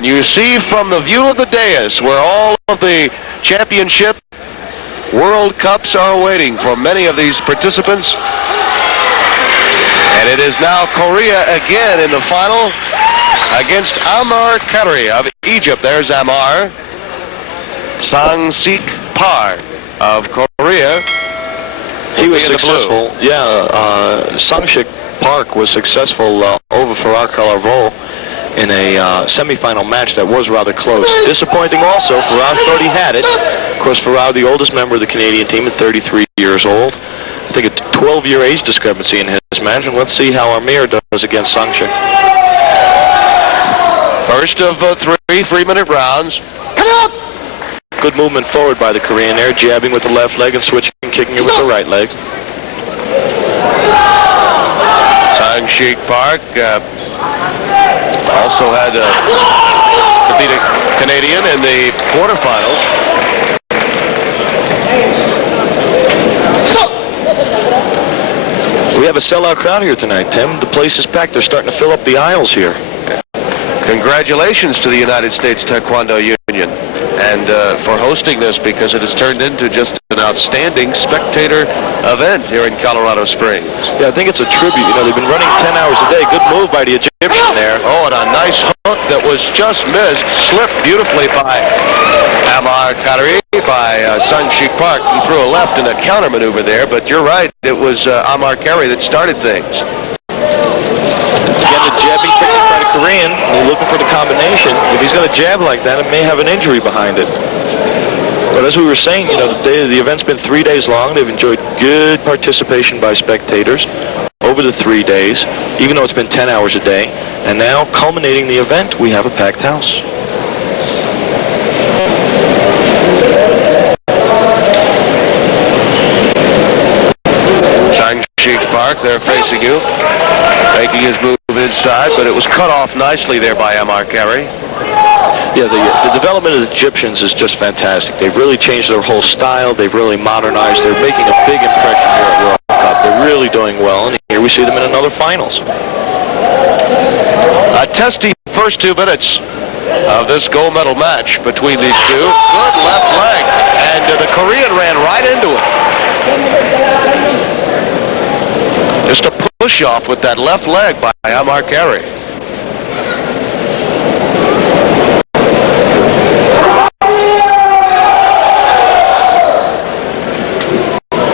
And you see from the view of the dais where all of the championship World Cups are waiting for many of these participants. And it is now Korea again in the final against Amr Khairy of Egypt. There's Amr. Sang-sik Park of Korea. He was successful. Yeah, Sang-sik Park was successful over Farrar Kalarvo in a semifinal match that was rather close. Disappointing also. Farrar thought he had it. Of course, Farrar, the oldest member of the Canadian team at 33 years old. I think a 12-year age discrepancy in his match, and let's see how Amir does against Sang-sik. First of three-minute rounds. Good movement forward by the Korean there, jabbing with the left leg and switching and kicking it with the right leg. Sang-sik Park also had to beat a Canadian in the quarterfinals. We have a sellout crowd here tonight, Tim. The place is packed. They're starting to fill up the aisles here. Congratulations to the United States Taekwondo Union and for hosting this, because it has turned into just an outstanding spectator event here in Colorado Springs. Yeah, I think it's a tribute. You know, they've been running 10 hours a day. Good move by the Egyptian there. Oh, and a nice hook that was just missed. Slipped beautifully by Amr Khairy, by Sang-sik Park. He threw a left in a counter maneuver there, but you're right. It was Amr Khairy that started things. Again, the jabbing technique by the Korean. They're looking for the combination. If he's going to jab like that, it may have an injury behind it. But as we were saying, you know, the event's been 3 days long. They've enjoyed good participation by spectators over the 3 days, even though it's been 10 hours a day. And now, culminating the event, we have a packed house. Sang-sik Park, they're facing you, making his move inside, but it was cut off nicely there by Amr Khairy. Yeah, the development of the Egyptians is just fantastic. They've really changed their whole style. They've really modernized. They're making a big impression here at World Cup. They're really doing well, and here we see them in another finals. A testy first 2 minutes of this gold medal match between these two. Good left leg, and the Korean ran right into it. Just a push off with that left leg by Amr Khairy.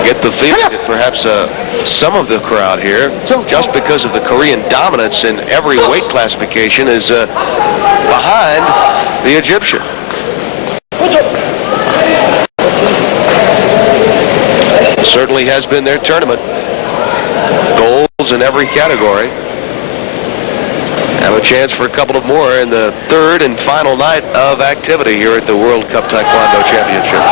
Get the feeling that perhaps some of the crowd here, just because of the Korean dominance in every weight classification, is behind the Egyptian. Certainly has been their tournament. Golds in every category. Have a chance for a couple of more in the third and final night of activity here at the World Cup Taekwondo Championship.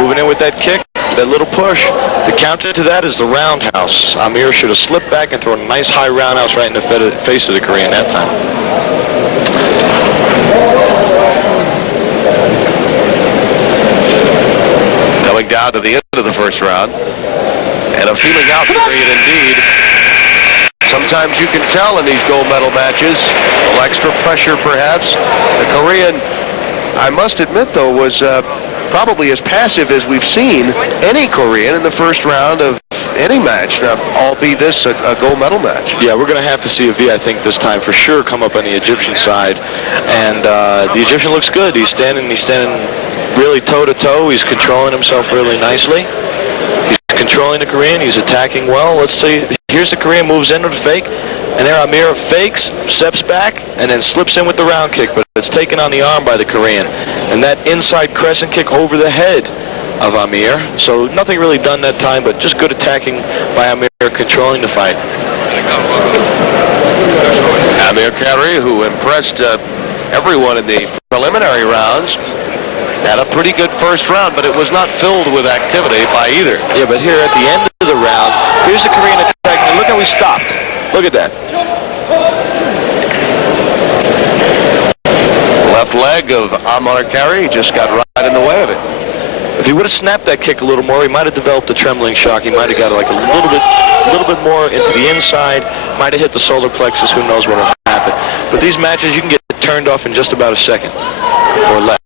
Moving in with that kick, that little push. The counter to that is the roundhouse. Amir should have slipped back and thrown a nice high roundhouse right in the face of the Korean that time. Coming down to the end of the first round. And a feeling out period indeed. Sometimes you can tell in these gold medal matches, a little extra pressure perhaps. The Korean, I must admit though, was probably as passive as we've seen any Korean in the first round of any match, albeit this a gold medal match. Yeah, we're going to have to see a V, I think, this time for sure come up on the Egyptian side. And the Egyptian looks good. He's standing really toe-to-toe. He's controlling himself really nicely. He's controlling the Korean. He's attacking well. Let's see. Here's the Korean, moves into the fake. And there Amir fakes, steps back, and then slips in with the round kick. But it's taken on the arm by the Korean. And that inside crescent kick over the head of Amir. So nothing really done that time, but just good attacking by Amir, controlling the fight. Amr Khairy, who impressed everyone in the preliminary rounds, had a pretty good first round, but it was not filled with activity by either. Yeah, but here at the end of the round, here's the Korean attacking. Look how he stopped. Look at that. Left leg of Amr Khairy just got right in the way of it. If he would have snapped that kick a little more, he might have developed a trembling shock. He might have got like a little bit more into the inside. Might have hit the solar plexus. Who knows what will happen? But these matches, you can get turned off in just about a second or less.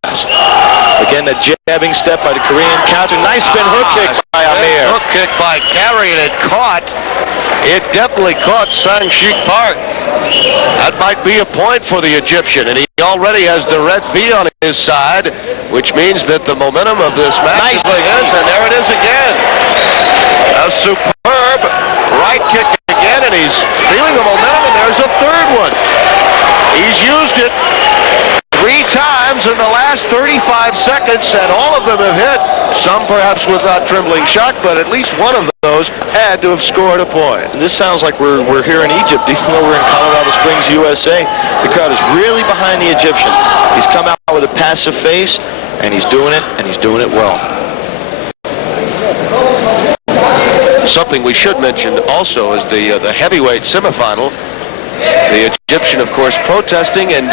Again, that jabbing step by the Korean, counter. Nice spin hook kick by Amir. Hook kick by Khairy, and it caught. It definitely caught Sang-Shik Park. That might be a point for the Egyptian, and he already has the red V on his side, which means that the momentum of this match is like this, and there it is again. A superb right kick again, and he's feeling the momentum, and there's a third one. He's used it 3 times in the last 35 seconds, and all of them have hit. Some perhaps without trembling shock, but at least one of those had to have scored a point. And this sounds like we're here in Egypt, even though we're in Colorado Springs, USA. The crowd is really behind the Egyptian. He's come out with a passive face, and he's doing it well. Something we should mention also is the heavyweight semifinal. The Egyptian, of course, protesting, and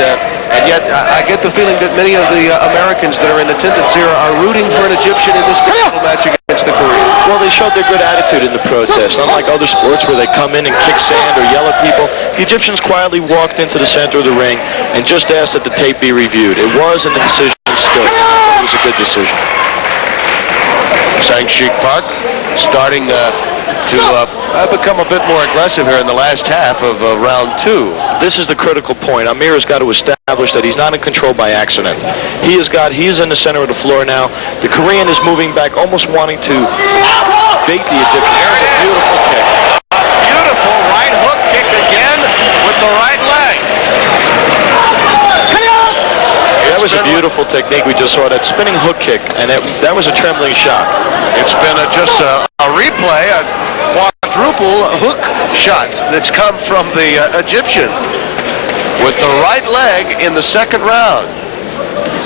yet I get the feeling that many of the Americans that are in attendance here are rooting for an Egyptian in this match against the Koreans. Well, they showed their good attitude in the protest. Unlike other sports where they come in and kick sand or yell at people, the Egyptians quietly walked into the center of the ring and just asked that the tape be reviewed. It was, and the decision stood. It was a good decision. Sang-Shik Park starting to become a bit more aggressive here in the last half of round 2. This is the critical point. Amir has got to establish that he's not in control by accident. He is in the center of the floor now. The Korean is moving back, almost wanting to bait the Egyptian. There's a beautiful kick. Beautiful right hook kick again with the right leg. That was a beautiful technique. We just saw that spinning hook kick, and that was a trembling shot. It's been just a replay, a quadruple hook shot that's come from the Egyptian with the right leg in the second round.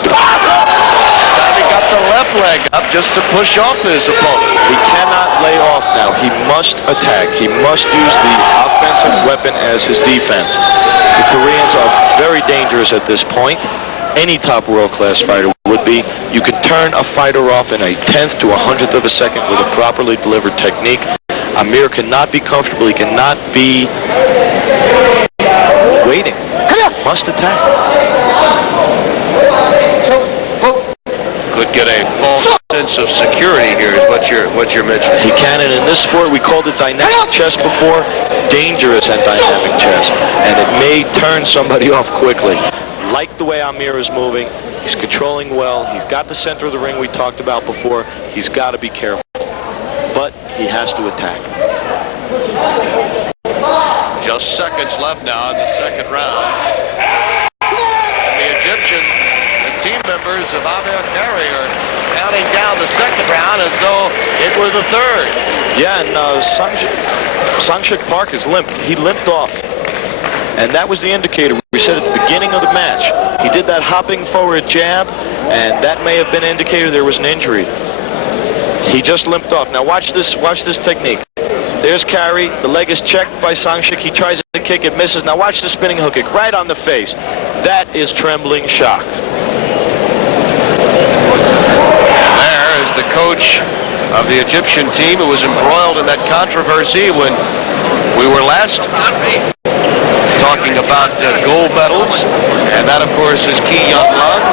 Now he got the left leg up just to push off his opponent. He cannot lay off now. He must attack. He must use the offensive weapon as his defense. The Koreans are very dangerous at this point. Any top world-class fighter would be. You could turn a fighter off in a 10th to 100th of a second with a properly delivered technique. Amir cannot be comfortable. He cannot be waiting. Must attack. Could get a false sense of security here is what you're mentioning. He can, and in this sport we called it dynamic chess before. Dangerous and dynamic chess, and it may turn somebody off quickly. Like the way Amir is moving, he's controlling well. He's got the center of the ring we talked about before. He's got to be careful, but he has to attack. Just seconds left now in the second round. And the Egyptian, the team members of Amr Khairy are counting down the second round as though it were the third. Yeah, and Sang-Shik Park is limped. He limped off. And that was the indicator we said at the beginning of the match. He did that hopping forward jab, and that may have been an indicator there was an injury. He just limped off. Now watch this technique. There's Khairy. The leg is checked by Sang-Shik. He tries to kick, it misses. Now watch the spinning hook kick right on the face. That is trembling shock. There is the coach of the Egyptian team who was embroiled in that controversy when we were last talking about gold medals, and that of course is Ki Young-Lung.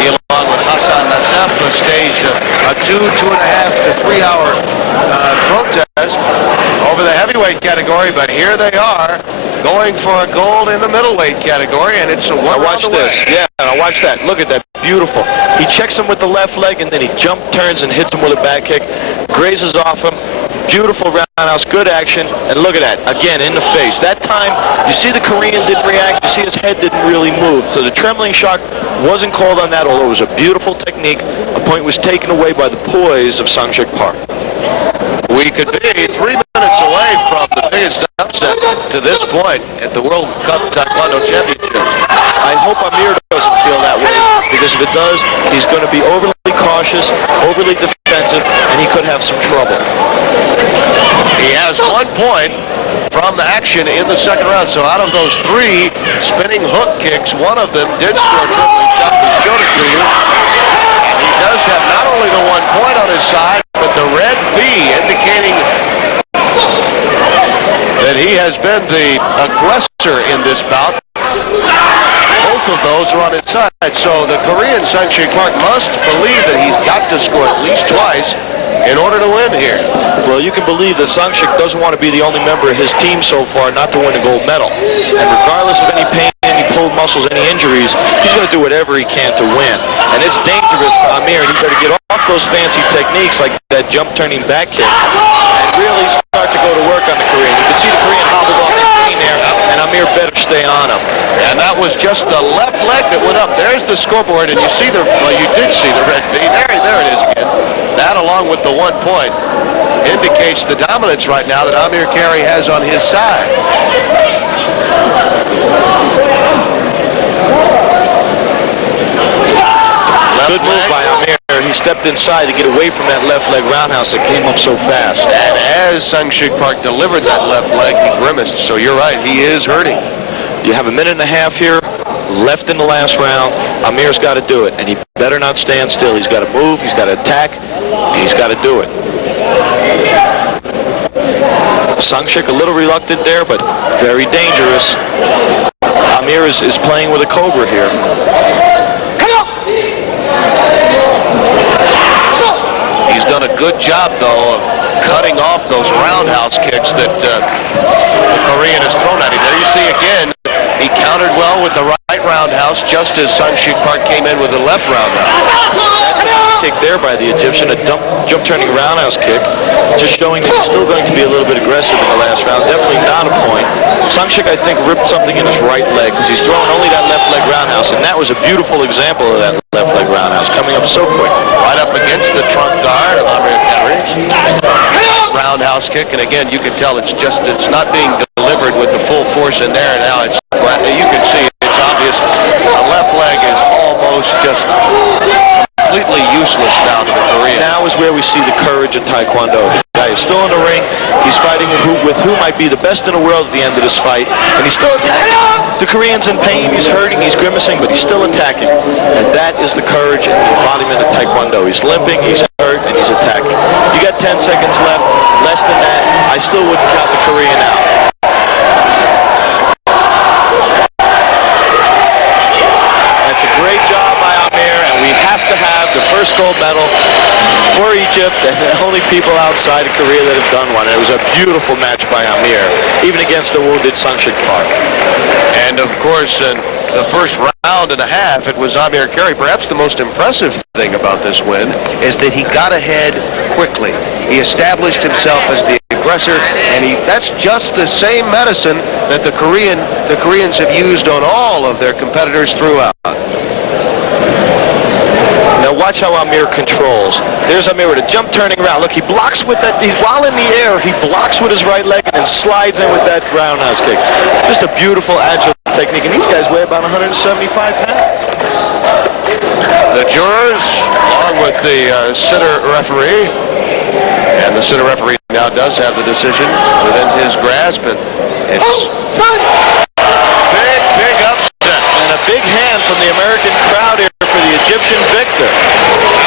He, along with Hassan Nassef, staged a 2.5 to 3 hour protest over the heavyweight category, but here they are going for a gold in the middleweight category, and it's a one. Now watch this. Yeah, now watch that. Look at that. Beautiful. He checks him with the left leg, and then he turns and hits him with a back kick. Grazes off him. Beautiful roundhouse, good action, and look at that, again, in the face. That time, you see the Korean didn't react, you see his head didn't really move, so the trembling shock wasn't called on that, although it was a beautiful technique. A point was taken away by the poise of Sang-Shik Park. We could be 3 minutes away from the biggest upset to this point at the World Cup Taekwondo Championships. I hope Amir doesn't feel that way, because if it does, he's going to be overly cautious, overly defensive, and he could have some trouble. He has 1 point from the action in the second round. So out of those 3 spinning hook kicks, one of them did score a trembling shot. We showed it to you. And he does have not only the 1 point on his side, but the red V indicating that he has been the aggressor in this bout. Both of of those are on his side. So the Korean Sung-Shin Park must believe that he's got to score at least twice in order to win here. Well, you can believe that Sung-Shin doesn't want to be the only member of his team so far not to win a gold medal. And regardless of any pain, any pulled muscles, any injuries, he's going to do whatever he can to win. And it's dangerous for Amir. He better get off those fancy techniques like that jump turning back kick and really start to go to work on the Korean. You can see the Korean hobbled off the screen there, and Amir better stay on him. And that was just the left leg that went up. There's the scoreboard, and you see the, well, you did see the red V. There it is again. That, along with the 1 point, indicates the dominance right now that Amr Khairy has on his side. Good move by Amir. He stepped inside to get away from that left leg roundhouse that came up so fast. And as Sung-Shin Park delivered that left leg, he grimaced. So you're right, he is hurting. You have a minute and a half here left in the last round. Amir's got to do it, and he better not stand still. He's got to move, he's got to attack, and he's got to do it. Sung-Shin a little reluctant there, but very dangerous. Amir is playing with a cobra here. He's done a good job, though, of cutting off those roundhouse kicks that the Korean has thrown at him. There you see again, he countered well with the right roundhouse, just as Sung-Shin Park came in with the left roundhouse. That's a nice kick there by the Egyptian, a jump turning roundhouse kick, just showing that he's still going to be a little bit aggressive in the last round. Definitely not a point. Sung-Shin, I think, ripped something in his right leg because he's throwing only that left leg roundhouse, and that was a beautiful example of that left leg roundhouse coming up so quick. Right up against the trunk guard of Amr Khairy. Roundhouse kick, and again, you can tell it's not being delivered with the full force in there. Now you can see it's obvious. The left leg is almost just completely useless now to the Korean. Now is where we see the courage of Taekwondo. The guy is still in the ring. He's fighting with who might be the best in the world at the end of this fight, and he's still attacking. The Korean's in pain. He's hurting. He's grimacing, but he's still attacking. And that is the courage and the embodiment of Taekwondo. He's limping. He's hurt, and he's attacking. You got 10 seconds left. Less than that, I still wouldn't count the Korean out. That's a great job by Amir, and we have to have the first gold medal for Egypt, and the only people outside of Korea that have done one. It was a beautiful match by Amir, even against the wounded Sung-Shin Park. And of course, in the first round and a half, it was Amr Khairy. Perhaps the most impressive thing about this win is that he got ahead quickly. He established himself as the aggressor, and that's just the same medicine that the Koreans have used on all of their competitors throughout. Now watch how Amir controls. There's Amir with a jump turning around. Look, he blocks with that. While in the air, he blocks with his right leg and then slides in with that roundhouse kick. Just a beautiful, agile technique. And these guys weigh about 175 pounds. The jurors, along with the sitter referee, and the sitter referee now does have the decision within his grasp. And it's big upset. And a big hand from the American crowd here for the Egyptian victor.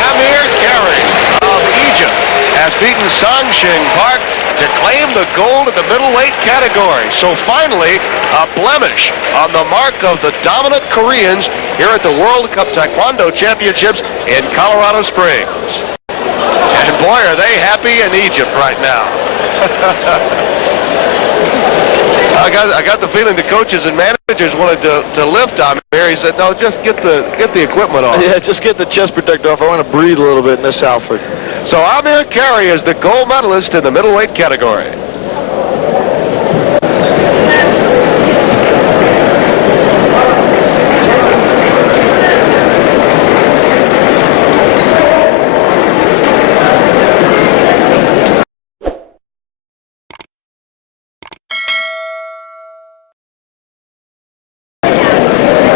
Amr Khairy of Egypt has beaten Sung-Shin Park to claim the gold in the middleweight category. So finally, a blemish on the mark of the dominant Koreans here at the World Cup Taekwondo Championships in Colorado Springs. And boy, are they happy in Egypt right now. I got the feeling the coaches and managers wanted to lift Amr. He said, no, just get the equipment off. Yeah, just get the chest protector off. I want to breathe a little bit in this outfit. So Amr Khairy is the gold medalist in the middleweight category.